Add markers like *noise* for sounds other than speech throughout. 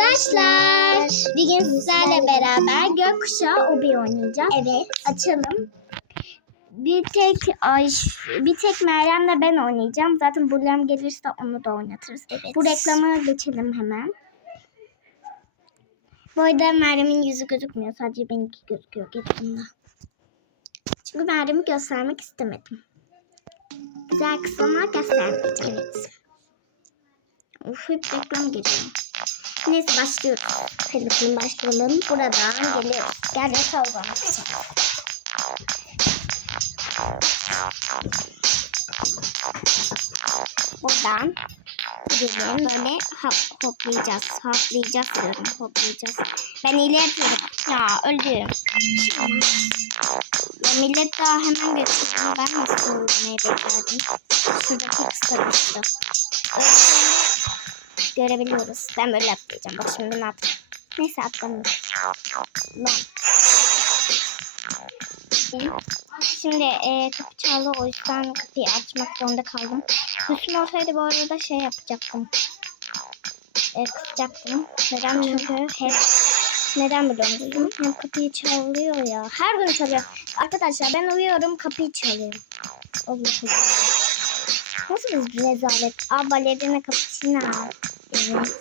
Arkadaşlar, bugün sizlerle beraber gökkuşağı obi oynayacağız. Evet. Açalım. Bir tek Ay, bir tek Meryem'le ben oynayacağım. Zaten Bulem gelirse onu da oynatırız. Evet. Bu reklamı geçelim hemen. Bu arada Meryem'in yüzü gözükmüyor. Sadece benimki gözüküyor geçtiğimde. Çünkü Meryem'i göstermek istemedim. Güzel kısımlar göstermeyeceğim. Evet. Uf hep reklam geliyor. Neyse başlıyoruz. Hadi bakalım başlayalım. Buradan geliyoruz. Gel yakalım. Buradan gelin böyle hop, hoplayacağız. Hoplayacağız diyorum. Hoplayacağız. Ben hile. Ya öldüm. Ya millet daha hemen geçiyor. Ben nasıl öldürmeyi beklerdim. Şurada çok Görebiliyoruz. Ben böyle atlayacağım. Bak şimdi ne yapacağım. Neyse atlamıyorum. Lan. Şimdi e, kapı çaldı o yüzden kapıyı açmak zorunda kaldım. Hüsnü olsaydı bu arada şey yapacaktım. E, kısacaktım. Neden çünkü hep neden biliyor musun? Hem kapıyı çalıyor ya. Her gün çalıyor. Arkadaşlar ben uyuyorum kapıyı çalıyor. Allah Nasıl bir rezalet? Aa balerina cappuccino. Evet.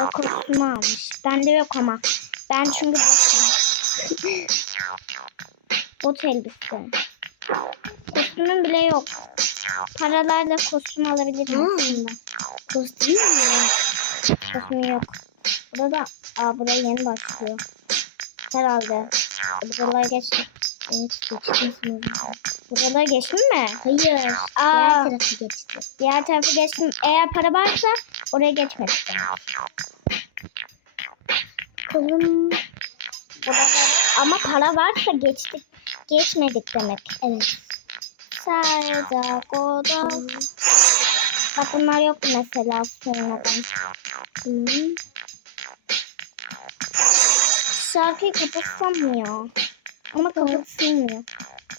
O kostümü almış. Bende yok ama. Ben çünkü. Bot elbise. Kostümüm bile yok. Paralarla kostüm alabilirim Hmm. aslında. Kostüm mü? Kostüm yok. Burada aa buraya yeni başlıyor. Herhalde. Buralar geçti. Evet geçtim sanırım. Buralar geçtim mi? Hayır. Aa. Diğer tarafı geçti. Diğer tarafı geçtim. Eğer para varsa oraya geçmedik. Kolum. Ama para varsa geçtik. Geçmedik demek. Evet. Sayda koda. Bak bunlar yok mesela sonradan. Tamam. Şarkıyı kapatsam mı ya? Ama kapatılmıyor.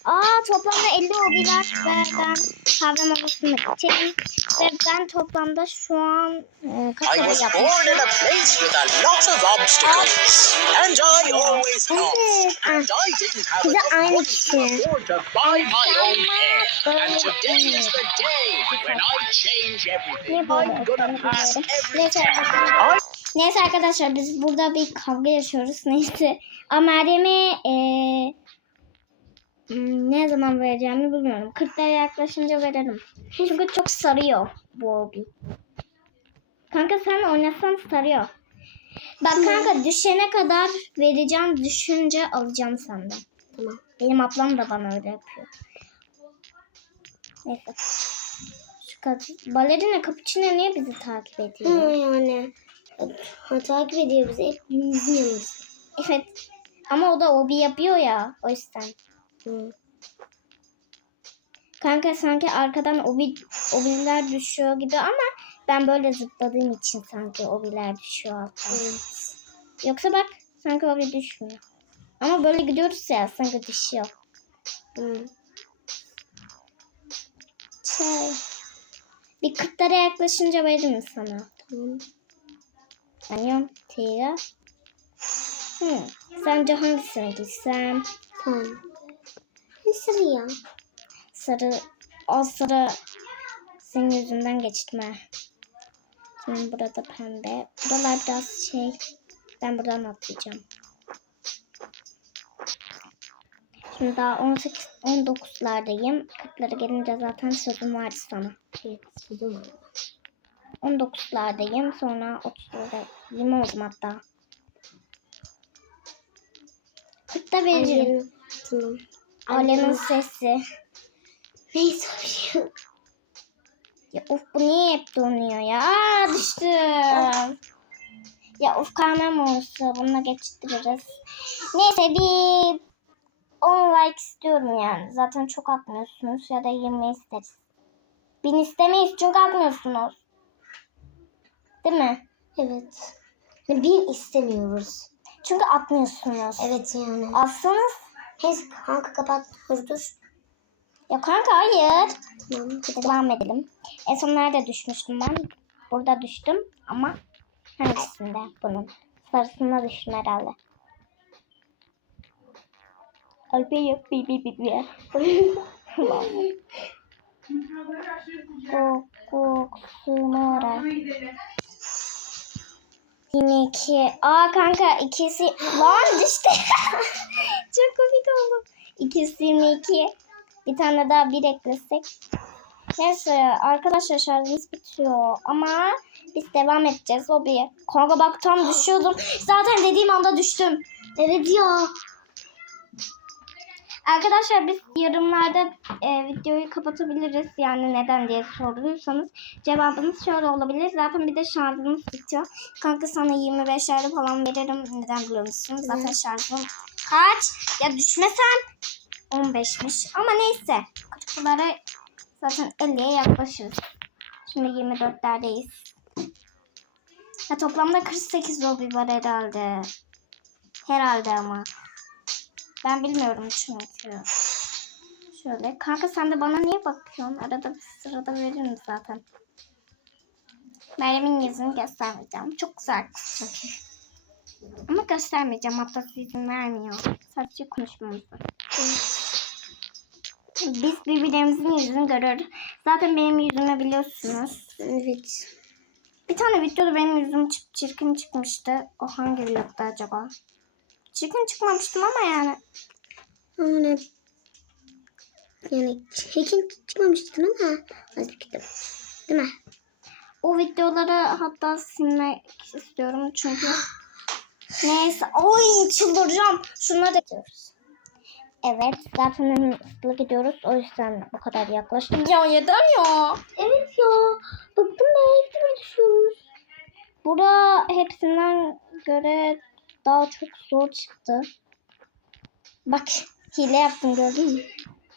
Aa toplamda 50 hobiler ve ben kahve molasını içerim. Ve ben toplamda şu an e, kaç I was yapmışım? born in a place with a lot of obstacles, and I always lost. And I didn't have Bize enough aynı money kişi. to afford to buy my own hair. And today is the day when I change everything. Niye böyle I'm gonna olduğunu pass bilmiyorum. every Neyse test. Neyse arkadaşlar biz burada bir kavga yaşıyoruz. *laughs* Neyse. Ama Meryem'e e, hmm, ne zaman vereceğimi bilmiyorum. 40'lara yaklaşınca verelim. Çünkü çok sarıyor bu hobi. Kanka sen oynasan sarıyor. Bak kanka düşene kadar vereceğim. Düşünce alacağım senden. Tamam. Benim ablam da bana öyle yapıyor. Neyse. Şu kadın. Balerina Cappuccino niye bizi takip ediyor? Hı yani. Ha, takip ediyor bizi. Hep bizim yanımızda. Evet. Ama o da obi yapıyor ya. O yüzden. Hı. Kanka sanki arkadan obi, obiler düşüyor gibi ama ben böyle zıpladığım için sanki obiler düşüyor alttan. Evet. Yoksa bak sanki obi düşmüyor. Ama böyle gidiyoruz ya sanki düşüyor. Hı. Şey. Bir 40'lara yaklaşınca veririm sana. Tamam. Anlıyorum. Tiga. Hmm. Sence hangisine gitsem? Tamam. Sarı ya? Sarı. O sarı senin yüzünden geçtim ha. Şimdi burada pembe. Buralar biraz şey. Ben buradan atlayacağım. Şimdi daha 18, 19'lardayım. 40'lara gelince zaten sözüm vardı sana. Evet. Sözüm var. 19'lardayım. Sonra 30'larda 20 oldum hatta. 40'ta vereceğim. Ailenin. Tamam. Ailenin sesi. Neyse bir şey yok. Ya of bu niye hep donuyor ya? Aa, düştüm. Ya of karnım olsa bununla geçtiririz. Neyse bir 10 like istiyorum yani. Zaten çok atmıyorsunuz ya da 20 isteriz. Bin istemeyiz çünkü atmıyorsunuz. Değil mi? Evet. Bin istemiyoruz. Çünkü atmıyorsunuz. Evet yani. Atsanız. Neyse kanka kapat. Dur dur. Ya kanka hayır. Tamam. Devam edelim. En son nerede düşmüştüm ben? Burada düştüm ama Hangisinde bunun? Sarısına düştüm herhalde. Ay bir yok bir bir bir bir. *laughs* Kokusuna 22. Aa kanka ikisi lan düştü. *laughs* Çok komik oldu. İkisi 22. Bir tane daha bir eklesek. Neyse arkadaşlar şarjımız bitiyor ama biz devam edeceğiz o bir. Kanka bak tam düşüyordum. Zaten dediğim anda düştüm. Evet ya. Arkadaşlar biz yorumlarda e, videoyu kapatabiliriz. Yani neden diye sorduysanız cevabınız şöyle olabilir. Zaten bir de şarjımız bitiyor. Kanka sana 25'lerde falan veririm. Neden biliyor musun? Zaten şarjım kaç? Ya düşmesen 15'miş. Ama neyse. Kutulara zaten 50'ye yaklaşırız. Şimdi 24'lerdeyiz. Ya toplamda 48 lobi var herhalde. Herhalde ama. Ben bilmiyorum çünkü. Şöyle. Kanka sen de bana niye bakıyorsun? Arada bir sırada veririm zaten. Meryem'in yüzünü göstermeyeceğim. Çok güzel kız çünkü. Ama göstermeyeceğim. Ablası izin vermiyor. Sadece konuşmamızı. Biz birbirlerimizin yüzünü görürüz. Zaten benim yüzümü biliyorsunuz. Evet. Bir tane videoda benim yüzüm çirkin çıkmıştı. O hangi vlogda acaba? Çirkin çıkmamıştım ama yani. Öyle. Yani çekin çıkmamıştın ama az bir kitap. Değil mi? O videoları hatta silmek istiyorum çünkü. Neyse. Oy çıldıracağım. Şunları da Evet zaten en hızlı gidiyoruz. O yüzden bu kadar yaklaştım. Ya yeter ya. Evet ya. Bıktım ben hepsine düşüyoruz. Bura hepsinden göre daha çok zor çıktı. Bak hile yaptım gördün mü?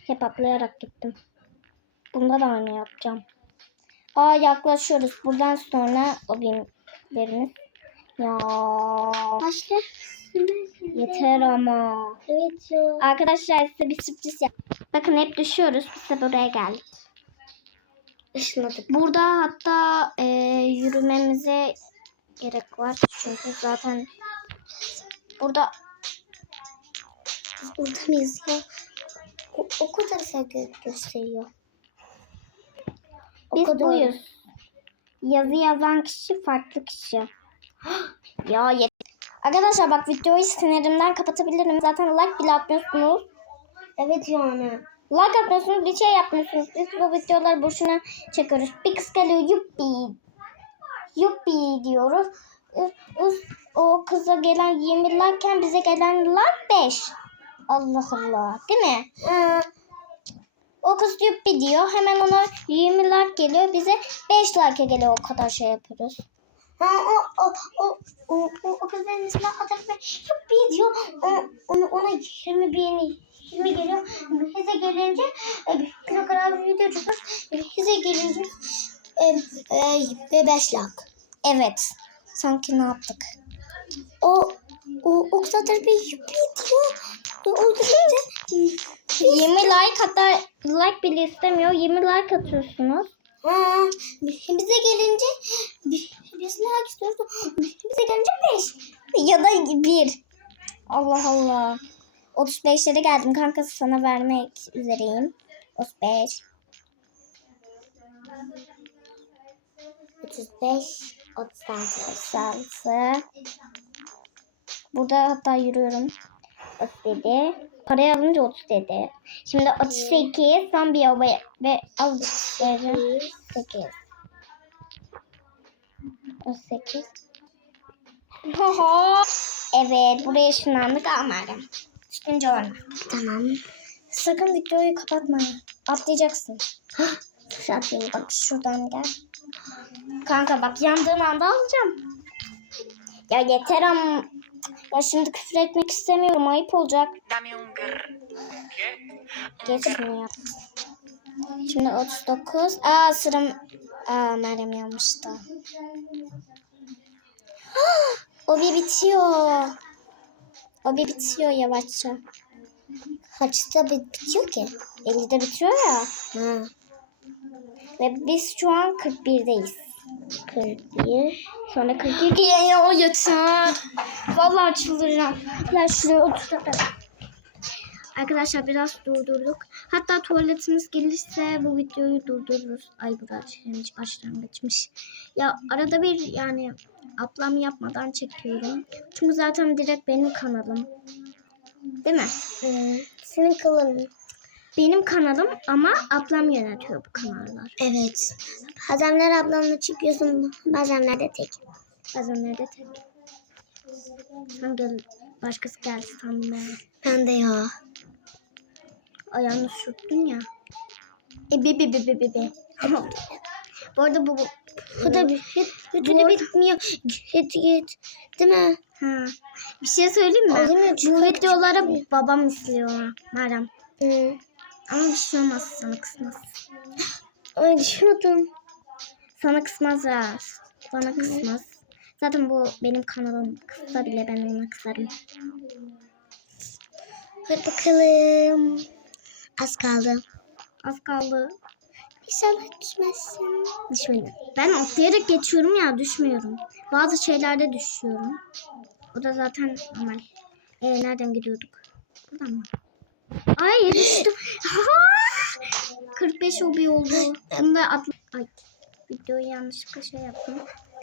Hep atlayarak gittim. Bunda da aynı yapacağım. Aa yaklaşıyoruz. Buradan sonra o binlerimiz. Ya Başla. yeter ama. Evet ya. Arkadaşlar size bir sürpriz yap. Bakın hep düşüyoruz. Biz de buraya geldik. Işınladık. Burada hatta e, yürümemize gerek var. Çünkü zaten burada Burada mıyız ya? O, o kadar güzel gö- gösteriyor. O biz kadar. buyuz. Yazı yazan kişi farklı kişi. *gasps* ya yet. Arkadaşlar bak videoyu sinirimden kapatabilirim. Zaten like bile atmıyorsunuz. Evet yani. Like atmıyorsunuz bir şey yapmıyorsunuz. Biz bu videoları boşuna çekiyoruz. Bir kız geliyor yuppi. Yuppi diyoruz. Üs- üs- O kıza gelen 20 like'ken bize gelen like 5. Allah Allah. Değil mi? O kız yuppi diyor. Hemen ona 20 like geliyor. Bize 5 like geliyor. O kadar şey yapıyoruz. ha, o, o, o, o, o, o kız benim atak ve yuppi diyor. O, onu, ona 20 beğeni 20 geliyor. Bize gelince e, kısa kadar bir video çekiyoruz. Bize gelince e, e, ve 5 like. Evet. Sanki ne yaptık? O o o kadar bir yuppi diyor. O işte 20 like hatta like bile istemiyor. 20 like atıyorsunuz. Ha, bize gelince biz like istiyoruz. Bize gelince 5. Ya da 1. Allah Allah. 35'lere geldim kanka sana vermek üzereyim. 35. 35 36 36. Burada hatta yürüyorum. 37. Parayı alınca 30 dedi. Şimdi 38. Son bir yol ve, ve az vereceğim. 8. 38. evet buraya ışınlandık Almer'im. Çıkınca orada. Tamam. Sakın videoyu kapatma. Atlayacaksın. *gasps* Tuş atayım. Bak şuradan gel. Kanka bak yandığın anda alacağım. Ya yeter ama. Ya şimdi küfür etmek istemiyorum. Ayıp olacak. Dame un grr. ¿Qué? Geç bunu yap. Şimdi 39. Aa sıram. Aa Meryem yanmıştı. *gasps* o bir bitiyor. O bir bitiyor yavaşça. Kaçta bit- bitiyor ki? 50'de bitiyor ya. Ha. Ve biz şu an 41'deyiz. 41. Sonra 42 ya o yeter. Vallahi çıldıracağım. Ya şuraya oturalım. Arkadaşlar biraz durdurduk. Hatta tuvaletimiz gelirse bu videoyu durdururuz. Ay bu da hiç başlangıçmış. Ya arada bir yani ablam yapmadan çekiyorum. Çünkü zaten direkt benim kanalım. Değil mi? Hmm, senin kılın. Benim kanalım ama ablam yönetiyor bu kanallar. Evet. Bazenler ablamla çıkıyorsun. Bazenler de tek. Bazen nerede tek. Hangi başkası geldi sandım ben. Ben de ya. Ayağını sürttün ya. E bi bi bi bi bi bi. Bu arada bu, bu Bu da bir hit. Bütü Bu de arada- bitmiyor. Hit git. Değil mi? ha. Bir şey söyleyeyim mi? Değil mi? Bu videoları babam izliyor. Meryem. Hı. Ama bir şey olmaz sana kısmaz. Ay düşüyordum. Sana kısmaz ya. Bana kısmaz. Zaten bu benim kanalım. Kısa bile ben ona kısarım. Hadi bakalım. Az kaldı. Az kaldı. İnşallah düşmezsin. Düşmedim. Ben atlayarak geçiyorum ya düşmüyorum. Bazı şeylerde düşüyorum. O da zaten normal. Ee, nereden gidiyorduk? Buradan mı? Ay. Ha! 45 obi oldu. Bunda atla... Ay videoyu yanlışlıkla şey yaptım.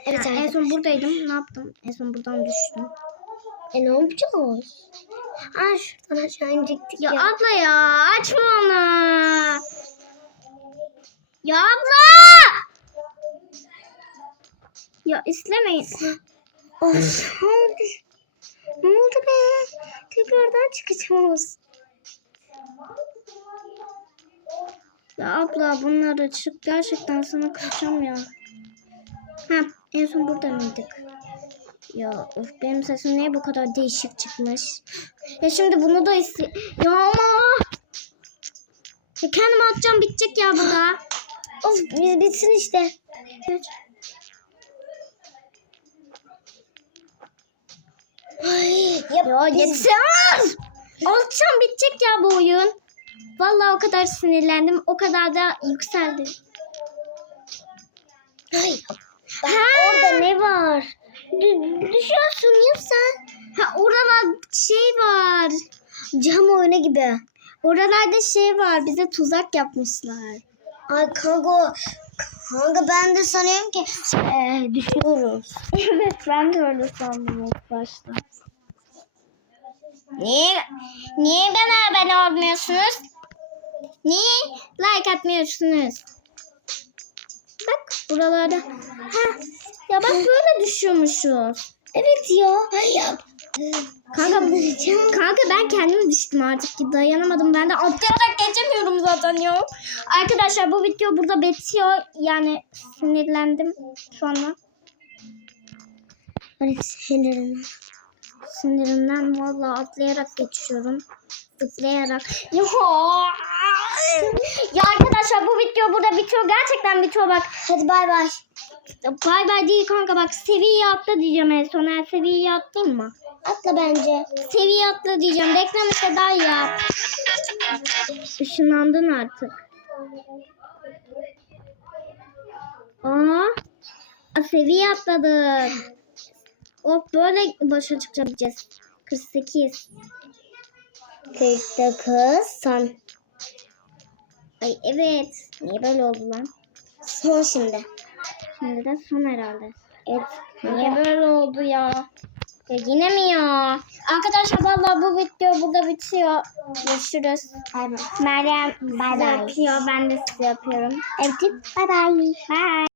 Evet, Ha, en son buradaydım. Ne yaptım? En son buradan düştüm. E ne yapacağız? Aa şuradan aşağı inecektik Ya, ya. abla ya açma onu. Ya abla! Ya istemeyin. Of. Ne oldu? Ne oldu be? Tekrardan çıkacağız. Ya abla bunlar açık. Gerçekten sana kıracağım ya. Ha en son burada mıydık? Ya of benim sesim niye bu kadar değişik çıkmış? Ya şimdi bunu da iste... Ya ama... Ya kendim atacağım bitecek ya bu da. Of biz bitsin işte. Evet. Ay, yap, Ya yeter! Atacağım bitecek ya bu oyun. Vallahi o kadar sinirlendim. O kadar da yükseldi. Ay, bak Ha! orada ne var? Dü- düşüyorsun ya sen. Ha oralar şey var. Cam oyunu gibi. Oralarda şey var. Bize tuzak yapmışlar. Ay kanka, kanka ben de sanıyorum ki e, düşüyoruz. evet ben de öyle sandım ilk başta. Niye, niye bana abone olmuyorsunuz? Niye like atmıyorsunuz? Bak buralarda. Ha, ya bak böyle düşüyormuşuz. Evet ya. Ay yap. Kanka, kanka ben kendim düştüm artık ki dayanamadım. Ben de atlayarak geçemiyorum zaten ya. Arkadaşlar bu video burada bitiyor. Yani sinirlendim sonra. Hadi sinirim. Sinirimden vallahi atlayarak geçiyorum. Zıplayarak. Ya. arkadaşlar bu video burada bitiyor. Gerçekten bitiyor bak. Hadi bay bay. Bay bay değil kanka bak seviye atla diyeceğim en son. Eğer seviyeyi atlayayım mı? Atla bence. Seviye atla diyeceğim. Reklam işte daha yap. Işınlandın artık. Aa, seviye atladık. Of böyle başa çıkabileceğiz. 48. 49 son. Ay evet. Niye böyle oldu lan? Son şimdi. Şimdi de son herhalde. Evet. Niye böyle oldu ya? Ya yine mi ya? Arkadaşlar vallahi bu video burada bitiyor. Görüşürüz. Bay bay. Meryem size bay. yapıyor. Ben de size yapıyorum. Evet. Bay bay. Bye.